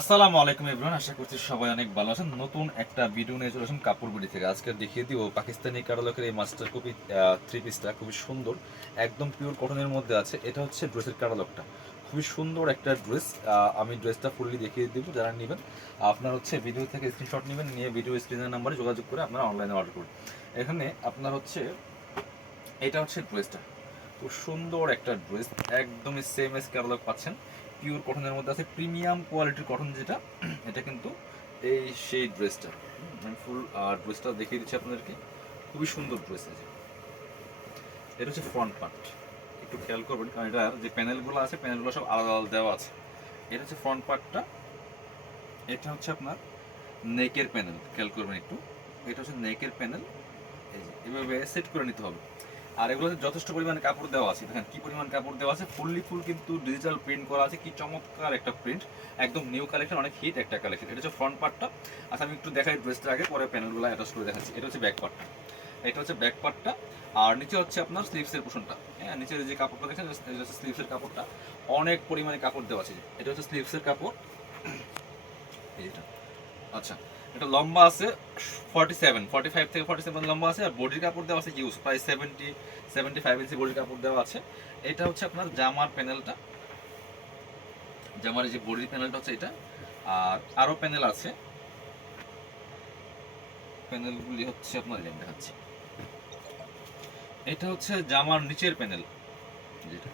আসসালামু আলাইকুম এভরিওয়ান, আশা করছি সবাই অনেক ভালো আছেন। নতুন একটা ভিডিও নিয়ে চলে আসুন থেকে। আজকে দেখিয়ে দিব পাকিস্তানি কাটালকের এই মাস্টার কপি থ্রি পিসটা খুবই সুন্দর, একদম পিওর কটনের মধ্যে আছে। এটা হচ্ছে ড্রেসের কাটালকটা খুবই সুন্দর একটা ড্রেস আমি ড্রেসটা ফুললি দেখিয়ে দিব, যারা নেবেন। আপনার হচ্ছে ভিডিও থেকে স্ক্রিনশট নেবেন, নিয়ে ভিডিও স্ক্রিনের নাম্বারে যোগাযোগ করে আপনারা অনলাইনে অর্ডার করুন। এখানে আপনার হচ্ছে, এটা হচ্ছে ড্রেসটা খুব সুন্দর একটা ড্রেস একদমই সেম এস ক্যাটালগ পাচ্ছেন। পিওর কটনের মধ্যে আছে প্রিমিয়াম কোয়ালিটির কটন যেটা, এটা কিন্তু এই সেই ড্রেসটা আমি ফুল আর ড্রেসটা দেখিয়ে দিচ্ছি আপনাদেরকে। খুবই সুন্দর ড্রেস আছে এটা হচ্ছে ফ্রন্ট পার্ট একটু খেয়াল করবেন, কারণ এটার যে প্যানেলগুলো আছে প্যানেলগুলো সব আলাদা আলাদা দেওয়া আছে। এটা হচ্ছে ফ্রন্ট পার্টটা এটা হচ্ছে আপনার নেকের প্যানেল খেয়াল করবেন একটু। এটা হচ্ছে নেকের প্যানেল এই যে, এভাবে সেট করে নিতে হবে। আর এগুলোতে যথেষ্ট পরিমাণে কাপড় দেওয়া আছে। দেখেন কি পরিমাণ কাপড় দেওয়া আছে। ফুললি ফুল কিন্তু ডিজিটাল প্রিন্ট করা আছে। কি চমৎকার একটা প্রিন্ট একদম নিউ কালেকশন অনেক হিট একটা কালেকশন এটা হচ্ছে ফ্রন্ট পার্টটা আচ্ছা আমি একটু দেখাই ড্রেসটা আগে, পরে প্যানেলগুলো অ্যাটাচ করে দেখাচ্ছি। এটা হচ্ছে ব্যাক পার্টটা এটা হচ্ছে ব্যাক পার্টটা আর নিচে হচ্ছে আপনার স্লিভসের পোষণটা হ্যাঁ নিচের যে কাপড়টা দেখেন এটা হচ্ছে স্লিভসের কাপড়টা। অনেক পরিমাণে কাপড় দেওয়া আছে। এটা হচ্ছে স্লিভসের কাপড়। এই যেটা আচ্ছা। এটা লম্বা আছে ফর্টি সেভেন ফর্টি ফাইভ থেকে ফর্টি সেভেন লম্বা আছে, আর বডির কাপড় দেওয়া আছে ইউজ প্রায় সেভেন্টি সেভেন্টি ফাইভ ইঞ্চি বডির কাপড় দেওয়া আছে। এটা হচ্ছে আপনার জামার প্যানেলটা জামার যে বডির প্যানেলটা হচ্ছে এটা। আর আরও প্যানেল আছে। প্যানেলগুলি হচ্ছে আপনার আমি দেখাচ্ছি। এটা হচ্ছে জামার নিচের প্যানেল যেটা,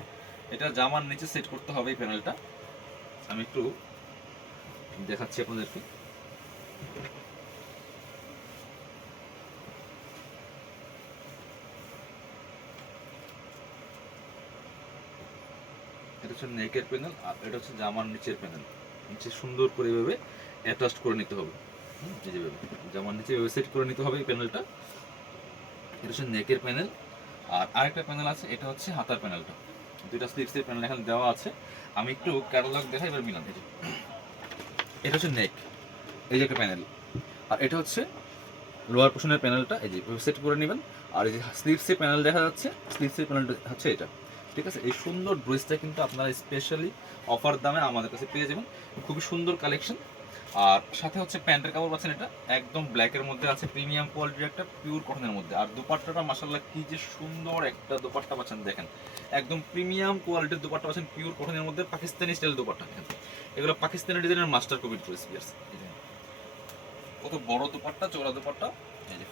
এটা জামার নিচে সেট করতে হবে এই প্যানেলটা আমি একটু দেখাচ্ছি আপনাদেরকে। এটা হচ্ছে নেকের প্যানেল আর এটা হচ্ছে জামার নিচের প্যানেল নিচে সুন্দর করে এভাবে অ্যাটাচ করে নিতে হবে। এই জামার নিচে এভাবে সেট করে নিতে হবে এই প্যানেলটা এটা হচ্ছে নেকের প্যানেল আর আরেকটা প্যানেল আছে, এটা হচ্ছে হাতার প্যানেলটা দুইটা স্লিপসের প্যানেল এখানে দেওয়া আছে। আমি একটু ক্যাটালগ দেখাই, এবার মিলান এটা হচ্ছে নেক। এই যে একটা প্যানেল আর এটা হচ্ছে লোয়ার পোর্শনের প্যানেলটা এই যে সেট করে নেবেন। আর এই যে স্লিভসের প্যানেল দেখা যাচ্ছে স্লিভসের প্যানেলটা হচ্ছে এটা। ঠিক আছে? এই সুন্দর ড্রেসটা কিন্তু আপনারা স্পেশালি অফার দামে আমাদের কাছে পেয়ে যাবেন। খুবই সুন্দর কালেকশন আর সাথে হচ্ছে প্যান্টের কাপড় পাচ্ছেন এটা, একদম ব্ল্যাকের মধ্যে আছে প্রিমিয়াম কোয়ালিটির একটা পিওর কটনের মধ্যে। আর দুপাট্টাটা মাসাল্লাহ কি যে সুন্দর একটা দুপাট্টা পাচ্ছেন দেখেন। একদম প্রিমিয়াম কোয়ালিটির দুপাট্টা পাচ্ছেন পিওর কটনের মধ্যে পাকিস্তানি স্টাইল দুপাট্টা। দেখেন এগুলো পাকিস্তানি ডিজাইনের মাস্টার কপি ড্রেস বিয়ার্স কত বড় দুপাট্টা, চওড়া দুপাট্টা।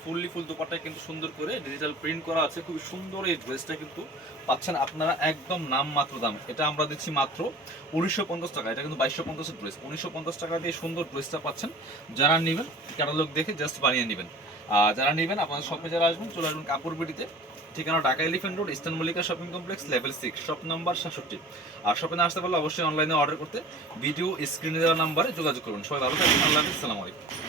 ফুললি ফুল দুপাট্টায় কিন্তু সুন্দর করে ডিজিটাল প্রিন্ট করা আছে। খুবই সুন্দর এই ড্রেসটা কিন্তু পাচ্ছেন আপনারা একদম নাম মাত্র দাম। এটা আমরা দিচ্ছি মাত্র উনিশশো পঞ্চাশ টাকা। এটা কিন্তু বাইশশো পঞ্চাশের ড্রেস উনিশশো পঞ্চাশ টাকা দিয়ে সুন্দর ড্রেসটা পাচ্ছেন। যারা নেবেন ক্যাটালগ দেখে জাস্ট বানিয়ে নেবেন। আর যারা নেবেন, আপনাদের শপে যারা আসবেন, চলে আসবেন কাপড় বিড়িতে ঠিকানা Dhaka elephant road eastern Mallika shopping complex level six shop number সাতষট্টি। আর শপে আসতে পারলে অবশ্যই অনলাইনে অর্ডার করতে ভিডিও স্ক্রিনে দেওয়া নাম্বারে যোগাযোগ করুন। সবাই ভালো থাকবেন। আল্লাহ হাফিজ। সালাম আলাইকুম।